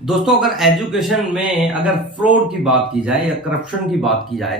दोस्तों, अगर एजुकेशन में अगर फ्रॉड की बात की जाए या करप्शन की बात की जाए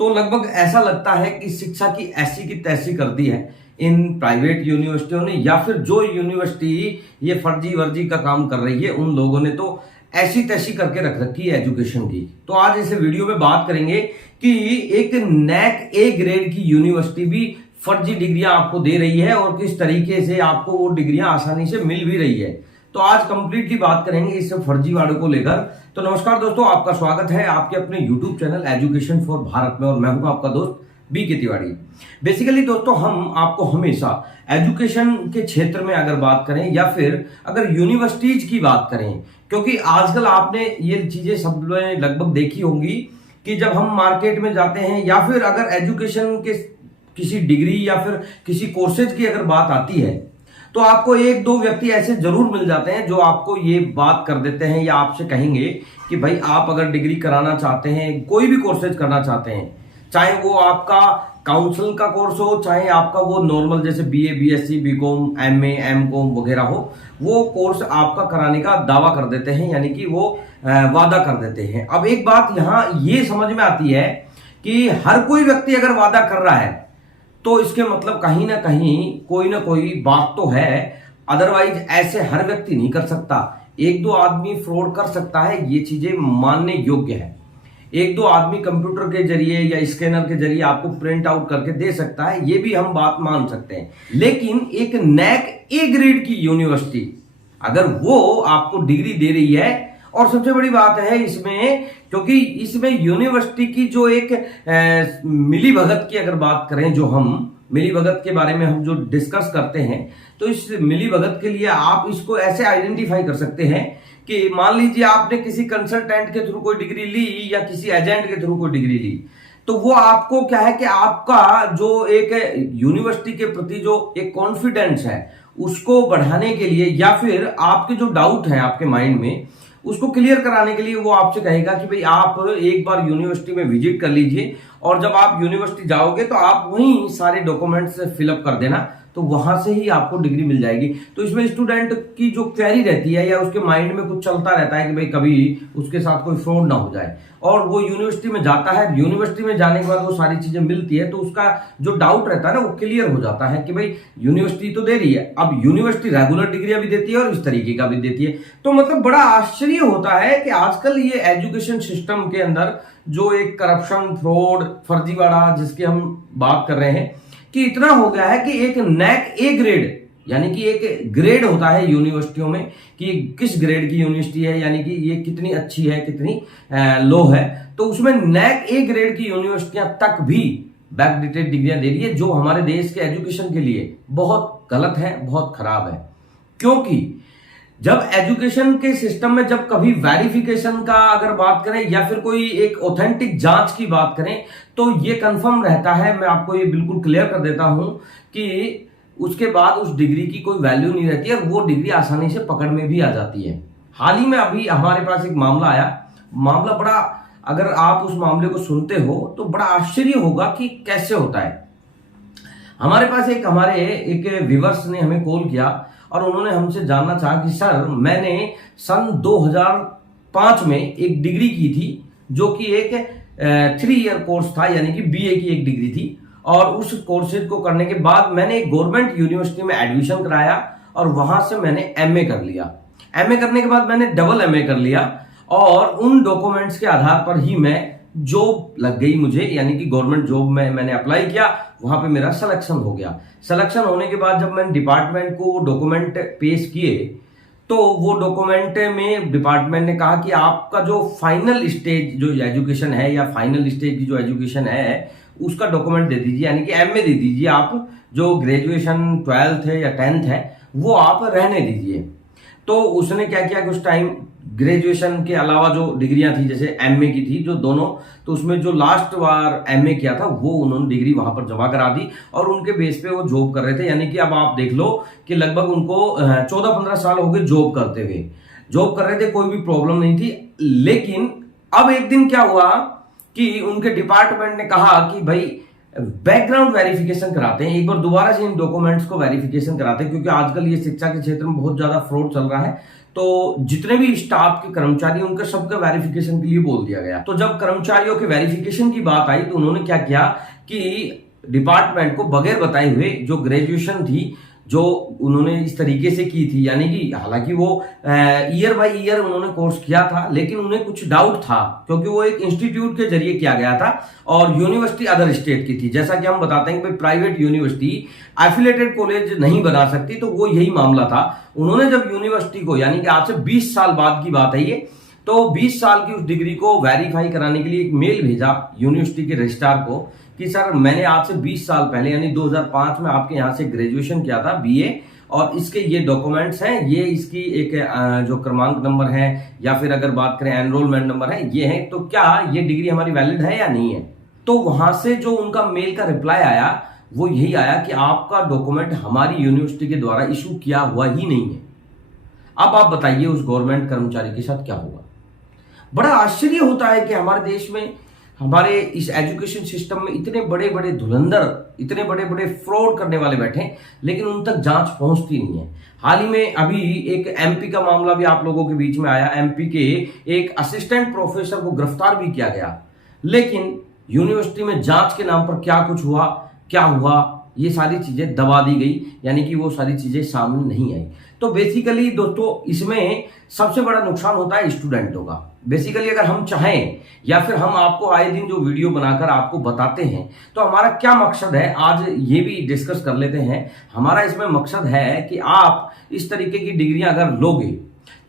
तो लगभग ऐसा लगता है कि शिक्षा की ऐसी की तैसी कर दी है इन प्राइवेट यूनिवर्सिटियों ने, या फिर जो यूनिवर्सिटी ये फर्जी वर्जी का काम कर रही है उन लोगों ने तो ऐसी तैसी करके रख रखी है एजुकेशन की। तो आज इस वीडियो में बात करेंगे कि एक नैक ए ग्रेड की यूनिवर्सिटी भी फर्जी डिग्रियां आपको दे रही है और किस तरीके से आपको वो डिग्रियां आसानी से मिल भी रही है। तो आज कंप्लीटली बात करेंगे इस फर्जीवाड़े को लेकर। तो नमस्कार दोस्तों, आपका स्वागत है आपके अपने YouTube channel education for Bharat में, और मैं हूं आपका दोस्त बीके तिवारी। बेसिकली दोस्तों, हम आपको हमेशा एजुकेशन के क्षेत्र में अगर बात करें या फिर अगर यूनिवर्सिटीज की बात करें, क्योंकि आजकल आपने ये चीजें सब ने लगभग देखी होंगी कि जब हम मार्केट में जाते हैं या फिर अगर एजुकेशन के किसी डिग्री या फिर किसी कोर्सेज की अगर बात आती है तो आपको एक दो व्यक्ति ऐसे जरूर मिल जाते हैं जो आपको ये बात कर देते हैं या आपसे कहेंगे कि भाई आप अगर डिग्री कराना चाहते हैं, कोई भी कोर्सेज करना चाहते हैं, चाहे वो आपका काउंसिल का कोर्स हो, चाहे आपका वो नॉर्मल जैसे BA, BSc, BCom, MA, MCom वगैरह हो, वो कोर्स आपका कराने का दावा कर देते हैं, यानी कि वो वादा कर देते हैं। अब एक बात यहां ये समझ में आती है कि हर कोई व्यक्ति अगर वादा कर रहा है तो इसके मतलब कहीं ना कोई बात तो है, अदरवाइज ऐसे हर व्यक्ति नहीं कर सकता। एक दो आदमी फ्रॉड कर सकता है, ये चीजें मानने योग्य है। एक दो आदमी कंप्यूटर के जरिए या स्कैनर के जरिए आपको प्रिंट आउट करके दे सकता है, ये भी हम बात मान सकते हैं। लेकिन एक नैक ए ग्रेड की यूनिवर्सिटी अगर वो आपको डिग्री दे रही है, और सबसे बड़ी बात है इसमें, क्योंकि इसमें यूनिवर्सिटी की जो एक मिली भगत की अगर बात करें, जो हम मिली भगत के बारे में हम जो डिस्कस करते हैं, तो इस मिली भगत के लिए आप इसको ऐसे आइडेंटिफाई कर सकते हैं कि मान लीजिए आपने किसी कंसल्टेंट के थ्रू कोई डिग्री ली या किसी एजेंट के थ्रू कोई डिग्री ली, तो वो आपको क्या है कि आपका जो एक यूनिवर्सिटी के प्रति जो एक कॉन्फिडेंस है उसको बढ़ाने के लिए, या फिर आपके जो डाउट है आपके माइंड में उसको क्लियर कराने के लिए वो आपसे कहेगा कि भाई आप एक बार यूनिवर्सिटी में विजिट कर लीजिए, और जब आप यूनिवर्सिटी जाओगे तो आप वहीं सारे डॉक्यूमेंट्स फिलअप कर देना, तो वहां से ही आपको डिग्री मिल जाएगी। तो इसमें स्टूडेंट की जो क्वेरी रहती है या उसके माइंड में कुछ चलता रहता है कि भाई कभी उसके साथ कोई फ्रॉड ना हो जाए, और वो यूनिवर्सिटी में जाता है, यूनिवर्सिटी में जाने के बाद वो सारी चीजें मिलती है, तो उसका जो डाउट रहता है ना वो क्लियर हो जाता है कि भाई यूनिवर्सिटी तो दे रही है। अब यूनिवर्सिटी रेगुलर डिग्रियां भी देती है और इस तरीके का भी देती है। तो मतलब बड़ा आश्चर्य होता है कि आजकल ये एजुकेशन सिस्टम के अंदर जो एक करप्शन, फ्रॉड, फर्जीवाड़ा जिसकी हम बात कर रहे हैं कि इतना हो गया है कि एक नैक ए ग्रेड, यानी कि एक ग्रेड होता है यूनिवर्सिटियों में कि किस ग्रेड की यूनिवर्सिटी है, यानी कि ये कितनी अच्छी है, कितनी लो है, तो उसमें नैक ए ग्रेड की यूनिवर्सिटियां तक भी बैकडेटेड डिग्रियां दे रही है, जो हमारे देश के एजुकेशन के लिए बहुत गलत है, बहुत खराब है। क्योंकि जब एजुकेशन के सिस्टम में जब कभी वेरिफिकेशन का अगर बात करें या फिर कोई एक ऑथेंटिक जांच की बात करें, तो ये कंफर्म रहता है, मैं आपको ये बिल्कुल क्लियर कर देता हूं कि उसके बाद उस डिग्री की कोई वैल्यू नहीं रहती है और वो डिग्री आसानी से पकड़ में भी आ जाती है। हाल ही में अभी हमारे पास एक मामला आया, मामला बड़ा, अगर आप उस मामले को सुनते हो तो बड़ा आश्चर्य होगा कि कैसे होता है। हमारे पास एक व्यूअर्स ने हमें कॉल किया और उन्होंने हमसे जानना चाहा कि सर, मैंने सन 2005 में एक डिग्री की थी जो कि एक 3 ईयर कोर्स था, यानी कि बीए की एक डिग्री थी, और उस कोर्सेज को करने के बाद मैंने एक गवर्नमेंट यूनिवर्सिटी में एडमिशन कराया और वहां से मैंने एमए कर लिया। एमए करने के बाद मैंने डबल एमए कर लिया और उन डॉक्यूमेंट्स के आधार पर ही मैं जॉब लग गई मुझे, यानी कि गवर्नमेंट जॉब में मैंने अप्लाई किया, वहां पे मेरा सिलेक्शन हो गया। सिलेक्शन होने के बाद जब मैंने डिपार्टमेंट को डॉक्यूमेंट पेश किए तो वो डॉक्यूमेंट में डिपार्टमेंट ने कहा कि आपका जो फाइनल स्टेज जो एजुकेशन है या फाइनल स्टेज की जो एजुकेशन है उसका डॉक्यूमेंट दे दीजिए, यानी कि एमए दे दीजिए, आप जो ग्रेजुएशन 12th है या 10th है वो आप रहने दीजिए। तो उसने क्या किया कि उस टाइम ग्रेजुएशन के अलावा जो डिग्रियां थी जैसे एमए की थी जो दोनों, तो उसमें जो लास्ट बार एमए किया था वो उन्होंने डिग्री वहां पर जमा करा दी और उनके बेस पे वो जॉब कर रहे थे। यानी कि अब आप देख लो कि लगभग उनको 14-15 साल हो गए जॉब करते हुए, जॉब कर रहे थे, कोई भी प्रॉब्लम नहीं थी। लेकिन अब एक दिन क्या हुआ कि उनके डिपार्टमेंट ने कहा कि भाई बैकग्राउंड वेरिफिकेशन कराते हैं, एक बार दोबारा से इन डॉक्यूमेंट्स को वेरिफिकेशन कराते हैं, क्योंकि आजकल ये शिक्षा के क्षेत्र में बहुत ज्यादा फ्रॉड चल रहा है। तो जितने भी स्टाफ के कर्मचारी उनका सबका वेरिफिकेशन के लिए बोल दिया गया। तो जब कर्मचारियों के वेरिफिकेशन की बात आई तो उन्होंने क्या किया कि डिपार्टमेंट को बगैर बताए हुए जो ग्रेजुएशन थी जो उन्होंने इस तरीके से की थी, यानी कि हालांकि वो ईयर बाय ईयर उन्होंने कोर्स किया था, लेकिन उन्हें कुछ डाउट था क्योंकि वो एक इंस्टीट्यूट के जरिए किया गया था और यूनिवर्सिटी अदर स्टेट की थी। जैसा कि हम बताते हैं कि प्राइवेट यूनिवर्सिटी एफिलेटेड कॉलेज नहीं बना सकती, तो वो यही मामला था। उन्होंने जब यूनिवर्सिटी को, यानी कि आज से 20 साल बाद की बात है ये, तो 20 साल की उस डिग्री को वेरीफाई कराने के लिए एक मेल भेजा यूनिवर्सिटी के रजिस्ट्रार को कि सर मैंने आज से 20 साल पहले यानी 2005 में आपके यहाँ से ग्रेजुएशन किया था बीए, और इसके ये डॉक्यूमेंट्स हैं, ये इसकी एक जो क्रमांक नंबर है या फिर अगर बात करें एनरोलमेंट नंबर है ये है, तो क्या ये डिग्री हमारी वैलिड है या नहीं है। तो वहां से जो उनका मेल का रिप्लाई आया वो यही आया कि आपका डॉक्यूमेंट हमारी यूनिवर्सिटी के द्वारा इशू किया हुआ ही नहीं है। अब आप बताइए उस गवर्नमेंट कर्मचारी के साथ क्या होगा। बड़ा आश्चर्य होता है कि हमारे देश में, हमारे इस एजुकेशन सिस्टम में इतने बड़े बड़े धुरंधर, इतने बड़े बड़े फ्रॉड करने वाले बैठे हैं, लेकिन उन तक जांच पहुंचती नहीं है। हाल ही में अभी एक एमपी का मामला भी आप लोगों के बीच में आया। एमपी के एक असिस्टेंट प्रोफेसर को गिरफ्तार भी किया गया, लेकिन यूनिवर्सिटी में जांच के नाम पर क्या कुछ हुआ, क्या हुआ, ये सारी चीजें दबा दी गई, यानी कि वो सारी चीजें सामने नहीं आई। तो बेसिकली दोस्तों इसमें सबसे बड़ा नुकसान होता है स्टूडेंटों का। बेसिकली अगर हम चाहें या फिर हम आपको आए दिन जो वीडियो बनाकर आपको बताते हैं, तो हमारा क्या मकसद है आज ये भी डिस्कस कर लेते हैं। हमारा इसमें मकसद है कि आप इस तरीके की डिग्रियां अगर लोगे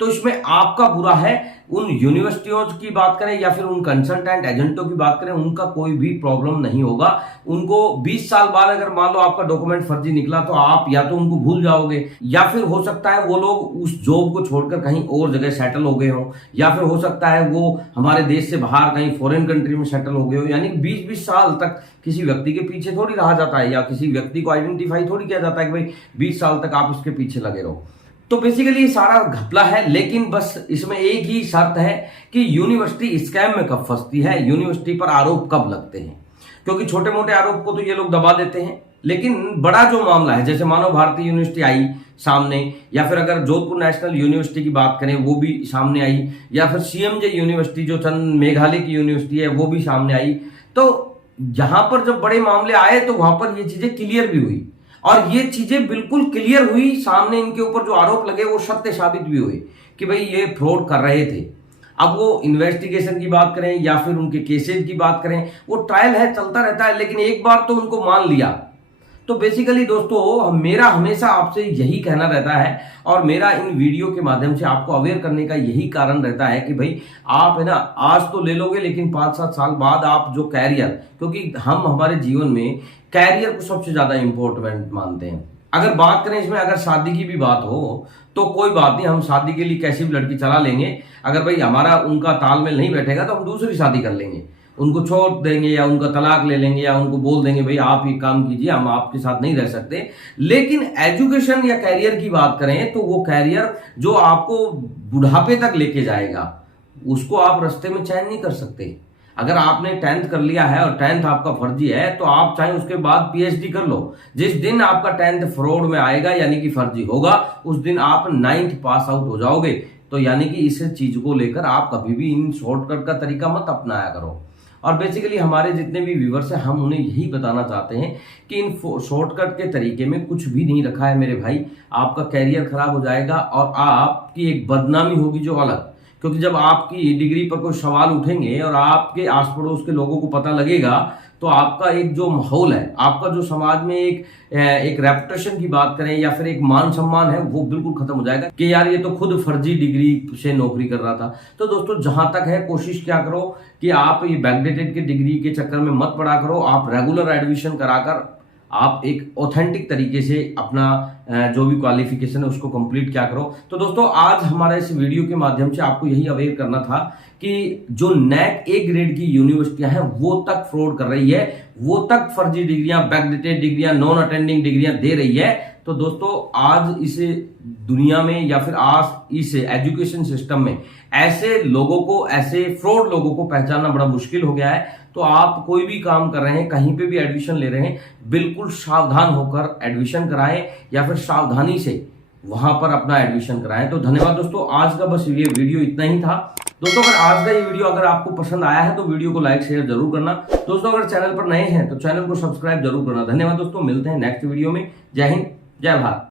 तो इसमें आपका बुरा है। उन यूनिवर्सिटियों की बात करें या फिर उन कंसल्टेंट एजेंटों की बात करें, उनका कोई भी प्रॉब्लम नहीं होगा। उनको 20 साल बाद अगर मान लो आपका डॉक्यूमेंट फर्जी निकला तो आप या तो उनको भूल जाओगे, या फिर हो सकता है वो लोग उस जॉब को छोड़कर कहीं और जगह सेटल हो गए हो, या फिर हो सकता है वो हमारे देश से बाहर कहीं फॉरेन कंट्री में सेटल हो गए हो। यानी 20-20 साल तक किसी व्यक्ति के पीछे थोड़ी रहा जाता है, या किसी व्यक्ति को आइडेंटिफाई थोड़ी किया जाता है कि भाई 20 साल तक आप उसके पीछे लगे रहो। तो बेसिकली सारा घपला है, लेकिन बस इसमें एक ही शर्त है कि यूनिवर्सिटी स्कैम में कब फंसती है, यूनिवर्सिटी पर आरोप कब लगते हैं। क्योंकि छोटे मोटे आरोप को तो ये लोग दबा देते हैं, लेकिन बड़ा जो मामला है, जैसे मानव भारती यूनिवर्सिटी आई सामने, या फिर अगर जोधपुर नेशनल यूनिवर्सिटी की बात करें वो भी सामने आई, या फिर सीएमजे यूनिवर्सिटी जो चंद मेघालय की यूनिवर्सिटी है वो भी सामने आई। तो यहां पर जब बड़े मामले आए तो वहां पर ये चीजें क्लियर भी हुई, और ये चीजें बिल्कुल क्लियर हुई, सामने इनके ऊपर जो आरोप लगे वो सत्य साबित भी हुए कि भाई ये फ्रॉड कर रहे थे। अब वो इन्वेस्टिगेशन की बात करें या फिर उनके केसेस की बात करें, वो ट्रायल है, चलता रहता है, लेकिन एक बार तो उनको मान लिया। तो बेसिकली दोस्तों मेरा हमेशा आपसे यही कहना रहता है, और मेरा इन वीडियो के माध्यम से आपको अवेयर करने का यही कारण रहता है कि भाई आप है ना आज तो ले लोगे, लेकिन 5-7 साल बाद आप जो कैरियर, क्योंकि हम हमारे जीवन में कैरियर को सबसे ज्यादा इंपॉर्टेंट मानते हैं। अगर बात करें इसमें, अगर शादी की भी बात हो तो कोई बात नहीं, हम शादी के लिए कैसी भी लड़की चला लेंगे। अगर भाई हमारा उनका तालमेल नहीं बैठेगा तो हम दूसरी शादी कर लेंगे, उनको छोड़ देंगे या उनका तलाक ले लेंगे, या उनको बोल देंगे भाई आप ये काम कीजिए, हम आपके साथ नहीं रह सकते। लेकिन एजुकेशन या कैरियर की बात करें तो वो कैरियर जो आपको बुढ़ापे तक लेके जाएगा, उसको आप रास्ते में चयन नहीं कर सकते। अगर आपने 10th कर लिया है और 10th आपका फर्जी है तो आप चाहे उसके बाद पीएचडी कर लो, जिस दिन आपका 10th फ्रॉड में आएगा यानी कि फर्जी होगा, उस दिन आप 9th पास आउट हो जाओगे। तो यानी कि इस चीज को लेकर आप कभी भी इन शॉर्टकट का तरीका मत अपनाया करो। और बेसिकली हमारे जितने भी व्यूवर्स हैं, हम उन्हें यही बताना चाहते हैं कि इन शॉर्टकट के तरीके में कुछ भी नहीं रखा है मेरे भाई। आपका कैरियर खराब हो जाएगा और आपकी एक बदनामी होगी जो अलग, क्योंकि जब आपकी डिग्री पर कोई सवाल उठेंगे और आपके आस पड़ोस के लोगों को पता लगेगा तो आपका एक जो माहौल है, आपका जो समाज में एक रेपुटेशन की बात करें या फिर एक मान सम्मान है, वो बिल्कुल खत्म हो जाएगा कि यार ये तो खुद फर्जी डिग्री से नौकरी कर रहा था। तो दोस्तों जहां तक है कोशिश क्या करो कि आप ये बैकडेटेड की डिग्री के चक्कर में मत पड़ा करो। आप रेगुलर एडमिशन कराकर आप एक ऑथेंटिक तरीके से अपना जो भी क्वालिफिकेशन है उसको कंप्लीट क्या करो। तो दोस्तों आज हमारे इस वीडियो के माध्यम से आपको यही अवेयर करना था कि जो नेक ए ग्रेड की यूनिवर्सिटियां हैं वो तक फ्रॉड कर रही है, वो तक फर्जी डिग्रियां, बैकडेटेड डिग्रियां, नॉन अटेंडिंग डिग्रियां दे रही है। तो दोस्तों आज इस दुनिया में या फिर आज इस एजुकेशन सिस्टम में ऐसे लोगों को, ऐसे फ्रॉड लोगों को पहचानना बड़ा मुश्किल हो गया है। तो आप कोई भी काम कर रहे हैं, कहीं पे भी एडमिशन ले रहे हैं, बिल्कुल सावधान होकर एडमिशन कराएं या फिर सावधानी से वहां पर अपना एडमिशन कराएं। तो धन्यवाद दोस्तों, आज का बस ये वीडियो इतना ही था। दोस्तों अगर आज का ये वीडियो अगर आपको पसंद आया है तो वीडियो को लाइक शेयर जरूर करना। दोस्तों अगर चैनल पर नए हैं तो चैनल को सब्सक्राइब जरूर करना। धन्यवाद दोस्तों, मिलते हैं नेक्स्ट वीडियो में। जय हिंद, जय भारत।